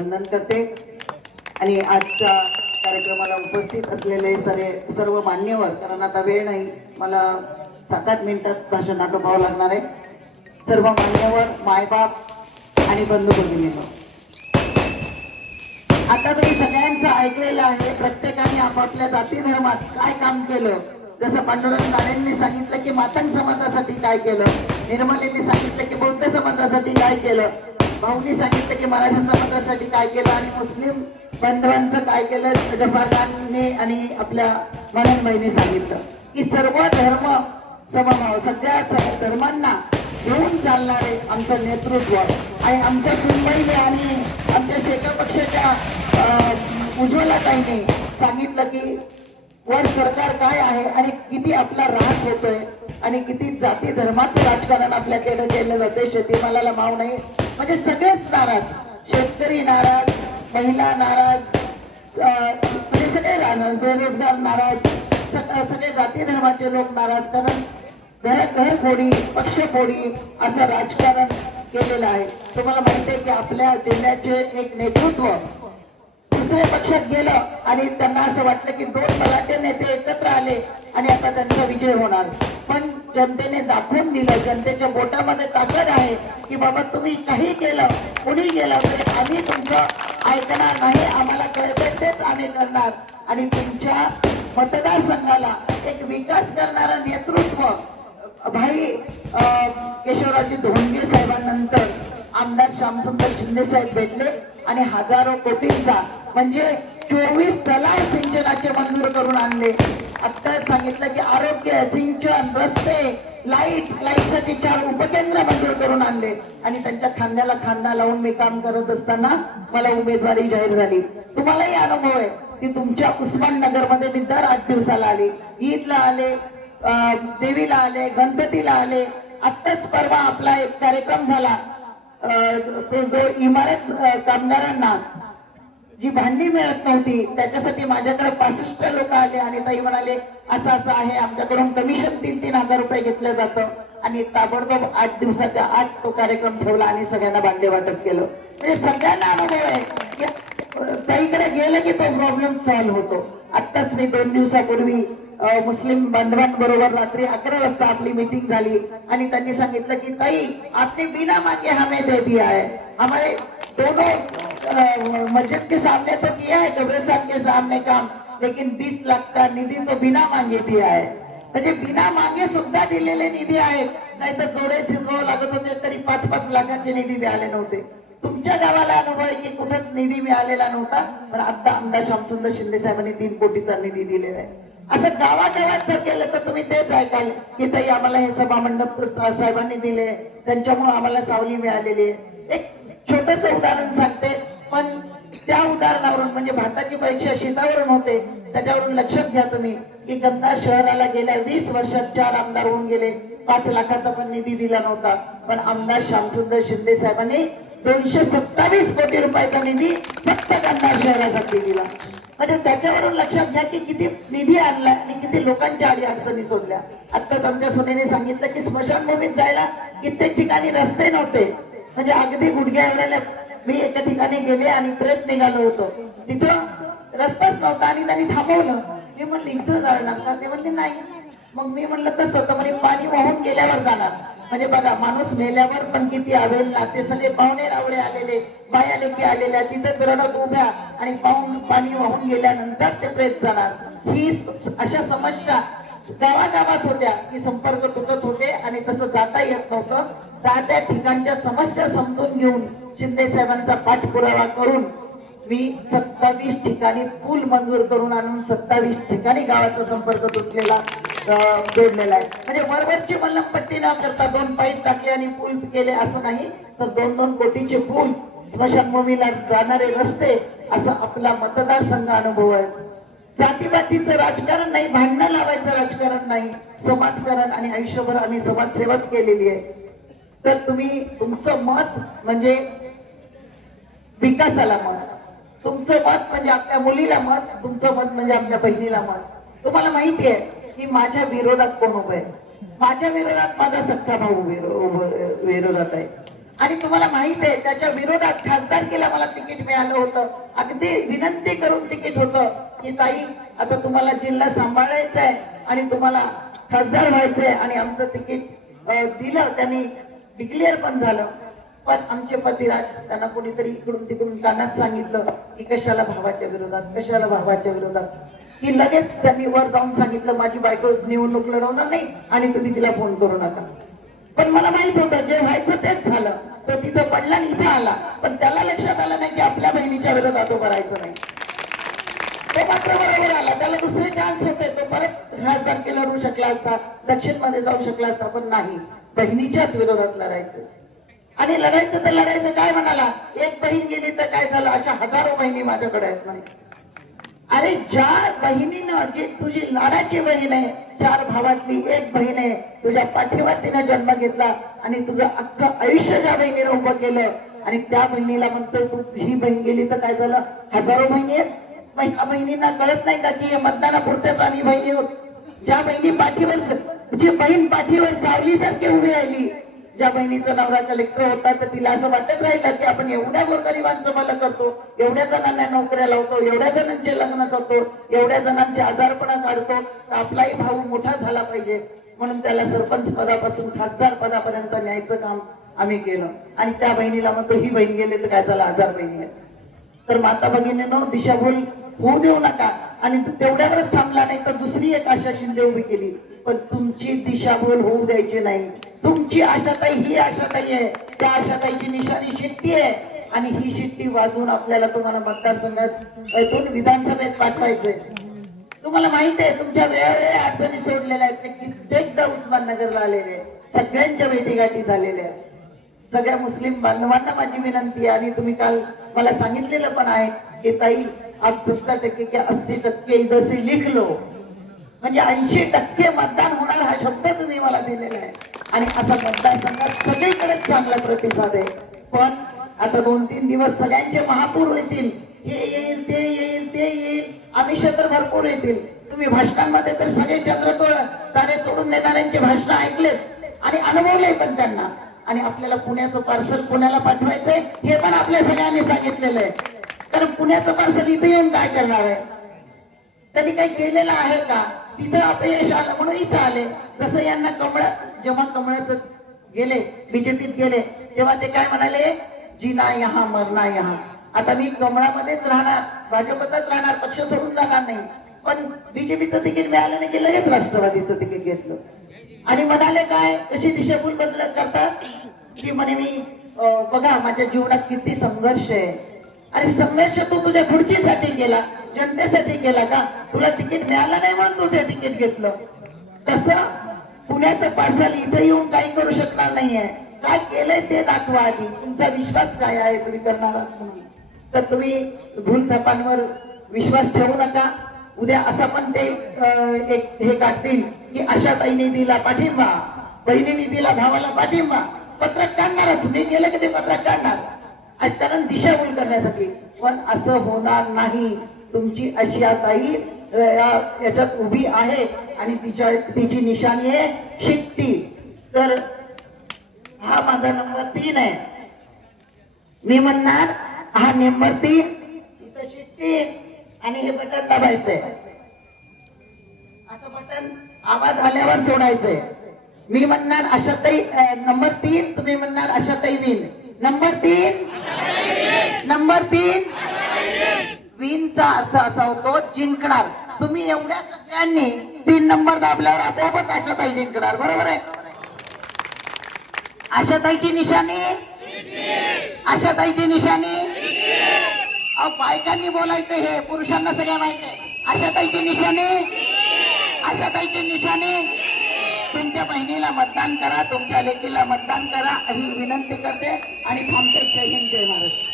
वंदन करते आणि आजच्या कार्यक्रमाला उपस्थित असलेले सरे सर्व मान्यवर कारण आता वेळ नाही मला सात आठ मिनिटात भाषण आटोपावं लागणार आहे सर्व मान्यवर मायबाप आणि बंधू भगिनी आता तुम्ही सगळ्यांचं ऐकलेलं आहे प्रत्येकाने आपापल्या जाती धर्मात काय काम केलं जसं पांडुरंग नारायणने सांगितलं की मातंग समाजासाठी काय केलं निर्मलेने सांगितलं की बौद्ध समाजासाठी काय केलं भाऊनी सांगितलं की मराठा समाजासाठी काय केलं आणि मुस्लिम बांधवांचं काय केलं जफार आणि आपल्या मरणबाईने सांगितलं की सर्व धर्म समभाव सगळ्या धर्मांना घेऊन चालणारे आमचं नेतृत्व आणि आमच्या सुनबाईने आणि आमच्या एका पक्षाच्या उज्ज्वला ताईने सांगितलं की वर सरकार काय आहे आणि किती आपला रास होतोय आणि किती जाती धर्माचं राजकारण आपल्या केलं केलं जाते शेतीमालाला माव नाही म्हणजे सगळेच नाराज शेतकरी नाराज महिला नाराज म्हणजे सगळे नाराज बेरोजगार नाराज सगळे जाती धर्माचे लोक नाराज कारण घर घर फोडी फोडी असं राजकारण केलेलं आहे तुम्हाला माहिती आहे की आपल्या जिल्ह्याचे एक नेतृत्व दुसऱ्या पक्षात गेलं आणि त्यांना असं वाटलं की दोन मराठे नेते एकत्र आले आणि आता त्यांचा विजय होणार पण जनतेने दाखवून दिलं जनतेच्या बोटामध्ये ताकद आहे की बाबा तुम्ही काही केलं कुणी गेलं तरी आम्ही तुमचं ऐकणार नाही आम्हाला कळतंय तेच आम्ही करणार आणि तुमच्या मतदारसंघाला एक विकास करणारं नेतृत्व भाई केशवराजी धोंडगे साहेबांनंतर आमदार श्यामसुंदर शिंदे साहेब भेटले आणि हजारो कोटींचा म्हणजे चोवीस तलाव सिंचनाचे मंजूर करून आणले आता सांगितलं की आरोग्य सिंचन रस्ते लाईट लाईटसाठी चार उपकेंद्र मंजूर करून आणले आणि त्यांच्या खांद्याला खांदा लावून मी काम करत असताना मला उमेदवारी जाहीर झाली तुम्हालाही अनुभव आहे की तुमच्या नगर मध्ये मी दर आठ दिवसाला आले ईदला आले देवीला आले गणपतीला आले आत्ताच परवा आपला एक कार्यक्रम झाला तो जो इमारत कामगारांना जी भांडी मिळत नव्हती त्याच्यासाठी माझ्याकडे पासष्ट लोक आले आणि ताई म्हणाले असं असं आहे आमच्याकडून कमिशन तीन तीन हजार रुपये घेतलं जातं आणि ताबडतोब आठ दिवसाच्या आठ तो कार्यक्रम ठेवला आणि सगळ्यांना भांडे वाटप केलं म्हणजे सगळ्यांना अनुभव आहे की ताईकडे गेलं की तो प्रॉब्लेम सॉल्व्ह होतो आत्ताच मी दोन दिवसापूर्वी मुस्लिम बांधवांबरोबर रात्री अकरा वाजता आपली मीटिंग झाली आणि त्यांनी सांगितलं की ताई आपली बिना मांगे हमे दे दिया है हमारे दोनों मस्जिद के सामने तो किया है कब्रिस्तान के सामने काम लेकिन 20 लाख का निधी तो बिना मांगे दिया है म्हणजे बिना मागे सुद्धा दिलेले निधी आहेत नाहीतर जोडे शिजवावं लागत होते तरी पाच पाच लाखाचे निधी मिळाले नव्हते तुमच्या गावाला अनुभव आहे की कुठंच निधी मिळालेला नव्हता पण आता आमदार श्यामसुंदर शिंदे साहेबांनी तीन कोटीचा निधी दिलेला आहे असं गावागावात जर केलं तर तुम्ही तेच ऐकाल की ताई आम्हाला हे सभा मंडप साहेबांनी दिले त्यांच्यामुळे आम्हाला सावली मिळालेली आहे एक छोटस उदाहरण सांगते पण त्या उदाहरणावरून म्हणजे भारताची परीक्षा शेतावरून होते त्याच्यावरून लक्षात घ्या तुम्ही की गंगा शहराला गेल्या वीस वर्षात चार आमदार होऊन गेले पाच लाखाचा पण निधी दिला नव्हता पण आमदार श्यामसुंदर शिंदे साहेबांनी दोनशे सत्तावीस कोटी रुपयाचा निधी फक्त गंगा शहरासाठी दिला म्हणजे त्याच्यावरून लक्षात घ्या की किती निधी आणला आणि किती लोकांच्या आडी अडचणी सोडल्या आत्ताच आमच्या सुनेने सांगितलं की स्मशानभूमीत जायला कित्येक ठिकाणी रस्ते नव्हते म्हणजे अगदी गुडघ्या मी एका ठिकाणी गेले आणि प्रयत्न निघालो होतो तिथं रस्ताच नव्हता आणि त्यांनी थांबवलं मी म्हणलं इथं जाणार का ते म्हणले नाही मग मी म्हणलं कसं होतं म्हणजे पाणी वाहून गेल्यावर जाणार म्हणजे बघा माणूस मेल्यावर पण किती आवेल ना ते सगळे पाहुणे रावडे आलेले बाया लेखी आलेल्या तिथंच रडत उभ्या आणि पाहून पाणी वाहून गेल्यानंतर ते प्रेत जाणार ही अशा समस्या गावागावात होत्या की संपर्क तुटत होते आणि तसं जाता येत नव्हतं त्या त्या ठिकाणच्या समस्या समजून घेऊन शिंदे साहेबांचा पाठपुरावा करून मी सत्तावीस ठिकाणी पूल मंजूर करून आणून सत्तावीस ठिकाणी गावाचा संपर्क तुटलेला जोडलेला आहे म्हणजे वरवरची मल्लमपट्टी न करता दोन पाईप टाकले आणि पूल केले असं नाही तर दोन दोन कोटीचे पूल स्मशानभूमीला जाणारे रस्ते असा आपला मतदारसंघ अनुभव आहे जातीवातीचं राजकारण नाही भांडणं लावायचं राजकारण नाही समाजकारण आणि आयुष्यभर आम्ही समाजसेवाच केलेली आहे तर तुम्ही तुमचं मत म्हणजे विकासाला मत तुमचं मत म्हणजे आपल्या मुलीला मत तुमचं मत म्हणजे आपल्या बहिणीला मत तुम्हाला माहिती आहे की माझ्या विरोधात कोण उभं आहे माझ्या विरोधात माझा सख्खा भाऊ विरोधात आहे आणि तुम्हाला माहित आहे त्याच्या विरोधात खासदार केला मला तिकीट मिळालं होतं अगदी विनंती करून तिकीट होत की ताई आता तुम्हाला जिल्हा सांभाळायचा आहे आणि तुम्हाला खासदार व्हायचंय आणि आमचं तिकीट दिलं त्यांनी डिक्लेअर पण झालं पण आमचे पतीराज त्यांना कोणीतरी इकडून तिकडून कानात सांगितलं की कशाला भावाच्या विरोधात कशाला भावाच्या विरोधात की लगेच त्यांनी वर जाऊन सांगितलं माझी बायको निवडणूक लढवणार नाही आणि तुम्ही तिला फोन करू नका पण मला माहित होत जे व्हायचं तेच झालं तो तिथं पडला आणि इथं आला पण त्याला लक्षात आलं नाही की आपल्या बहिणीच्या विरोधात उभं नाही तो मात्र बरोबर आला त्याला दुसरे चान्स होते तो परत खासदारकी लढू शकला असता दक्षिण मध्ये जाऊ शकला असता पण नाही बहिणीच्याच विरोधात लढायचं आणि लढायचं तर लढायचं काय म्हणाला एक बहीण गेली तर काय झालं अशा हजारो बहिणी माझ्याकडे आहेत म्हणे अरे ज्या बहिणीनं जी तुझी लाडाची बहीण आहे चार भावातली एक बहीण आहे तुझ्या पाठीवर तिने जन्म घेतला आणि तुझं अख्खं आयुष्य ज्या बहिणीनं उभं केलं आणि त्या बहिणीला म्हणतोय तू ही बहीण गेली तर काय झालं हजारो बहिणी आहेत ह्या बहिणींना कळत नाही का की मतदाना पुरतेच आम्ही बहिणी ज्या बहिणी पाठीवर जी बहीण पाठीवर सावली सारखी उभी राहिली ज्या बहिणीचा नवरा कलेक्टर होता तर तिला असं वाटत राहिलं की आपण एवढ्या गोरगरिबांचं मला करतो एवढ्या जणांना नोकऱ्या लावतो एवढ्या जणांचे लग्न करतो एवढ्या जणांचे आजारपणा काढतो तर आपलाही भाऊ मोठा झाला पाहिजे म्हणून त्याला सरपंच पदापासून खासदार पदापर्यंत न्यायचं काम आम्ही केलं आणि त्या बहिणीला म्हणतो ही बहीण गेले तर काय झालं आजार बहिणी आहे तर माता भगिनी नो दिशाभूल होऊ देऊ नका आणि तेवढ्यावरच थांबला नाही तर दुसरी एक आशा शिंदे उभी केली पण तुमची दिशाभूल होऊ द्यायची नाही तुमची आशाताई ही आशाताई आहे त्या आशाताईची निशाणी शिट्टी आहे आणि ही शिट्टी वाजवून आपल्याला तुम्हाला मतदारसंघात विधानसभेत पाठवायचंय तुम्हाला माहित आहे तुमच्या वेळोवेळी अडचणी सोडलेल्या आहेत ते कित्येकदा नगरला आलेले सगळ्यांच्या भेटीगाठी झालेल्या सगळ्या मुस्लिम बांधवांना माझी विनंती आहे आणि तुम्ही काल मला सांगितलेलं पण आहे की ताई आप सत्तर टक्के किंवा अस्सी टक्के लिखलो म्हणजे ऐंशी टक्के मतदान होणार हा शब्द तुम्ही मला दिलेला आहे आणि असा मतदारसंघात सगळीकडे चांगला प्रतिसाद आहे पण आता दोन तीन दिवस सगळ्यांचे महापूर येतील हे येईल ते येईल ते येईल आम्ही तर भरपूर येतील तुम्ही भाषणांमध्ये तर सगळे तोळ तारे तोडून देणाऱ्यांचे भाषण ऐकलेत आणि अनुभवले पण त्यांना आणि आपल्याला पुण्याचं पार्सल पुण्याला पाठवायचंय हे पण आपल्या सगळ्यांनी सांगितलेलं आहे कारण पुण्याचं पार्सल इथे येऊन काय करणार आहे त्यांनी काही केलेलं आहे का तिथं अपयश आलं म्हणून इथं आले जसं यांना कमळ जेव्हा कमळाचं गेले बीजेपीत गेले तेव्हा ते काय म्हणाले जिना यहा मरना यहा आता मी कमळामध्येच राहणार भाजपचाच राहणार पक्ष सोडून जाणार नाही पण बीजेपीचं तिकीट मिळालं नाही की लगेच राष्ट्रवादीचं तिकीट घेतलं आणि म्हणाले काय कशी दिशाभूल बदलत करतात की म्हणे मी बघा माझ्या जीवनात किती संघर्ष आहे आणि संघर्ष तू तुझ्या खुर्चीसाठी गेला जनतेसाठी केला का तुला तिकीट मिळालं नाही म्हणून तू ते तिकीट घेतलं तसं पुण्याचं पार्सल इथे येऊन काही करू शकणार नाहीये काय केलंय ते दाखवा आधी तुमचा विश्वास काय आहे तुम्ही करणार म्हणून तर तुम्ही गुणथपांवर विश्वास ठेवू नका उद्या असं पण ते एक हे काढतील की अशा ताईने दिला पाठिंबा बहिणीने दिला भावाला पाठिंबा पत्रक काढणारच मी गेलं की ते पत्रक काढणार कारण दिशाभूल करण्यासाठी पण असं होणार नाही तुमची अशा ताई याच्यात उभी आहे आणि तिच्या तिची निशाणी आहे शिट्टी तर हा माझा नंबर तीन आहे मी म्हणणार हा नंबर तीन इथं शिट्टी आणि हे बटन दाबायचंय असं बटन आवाज आल्यावर सोडायचंय मी म्हणणार ताई नंबर तीन तुम्ही म्हणणार अशातही विन नंबर तीन नंबर तीन विनचा अर्थ असा होतो जिंकणार तुम्ही एवढ्या सगळ्यांनी तीन नंबर दाबल्यावर आपोआपच आशाताई जिंकणार बरोबर आहे आशाताईची निशाणी आशाताईची निशाणी अहो बायकांनी बोलायचं हे पुरुषांना सगळ्या माहिती आहे आशाताईची निशाणी आशाताईची निशाणी तुमच्या बहिणीला मतदान करा तुमच्या लेकीला मतदान करा ही विनंती करते आणि थांबते जय हिंद जय महाराष्ट्र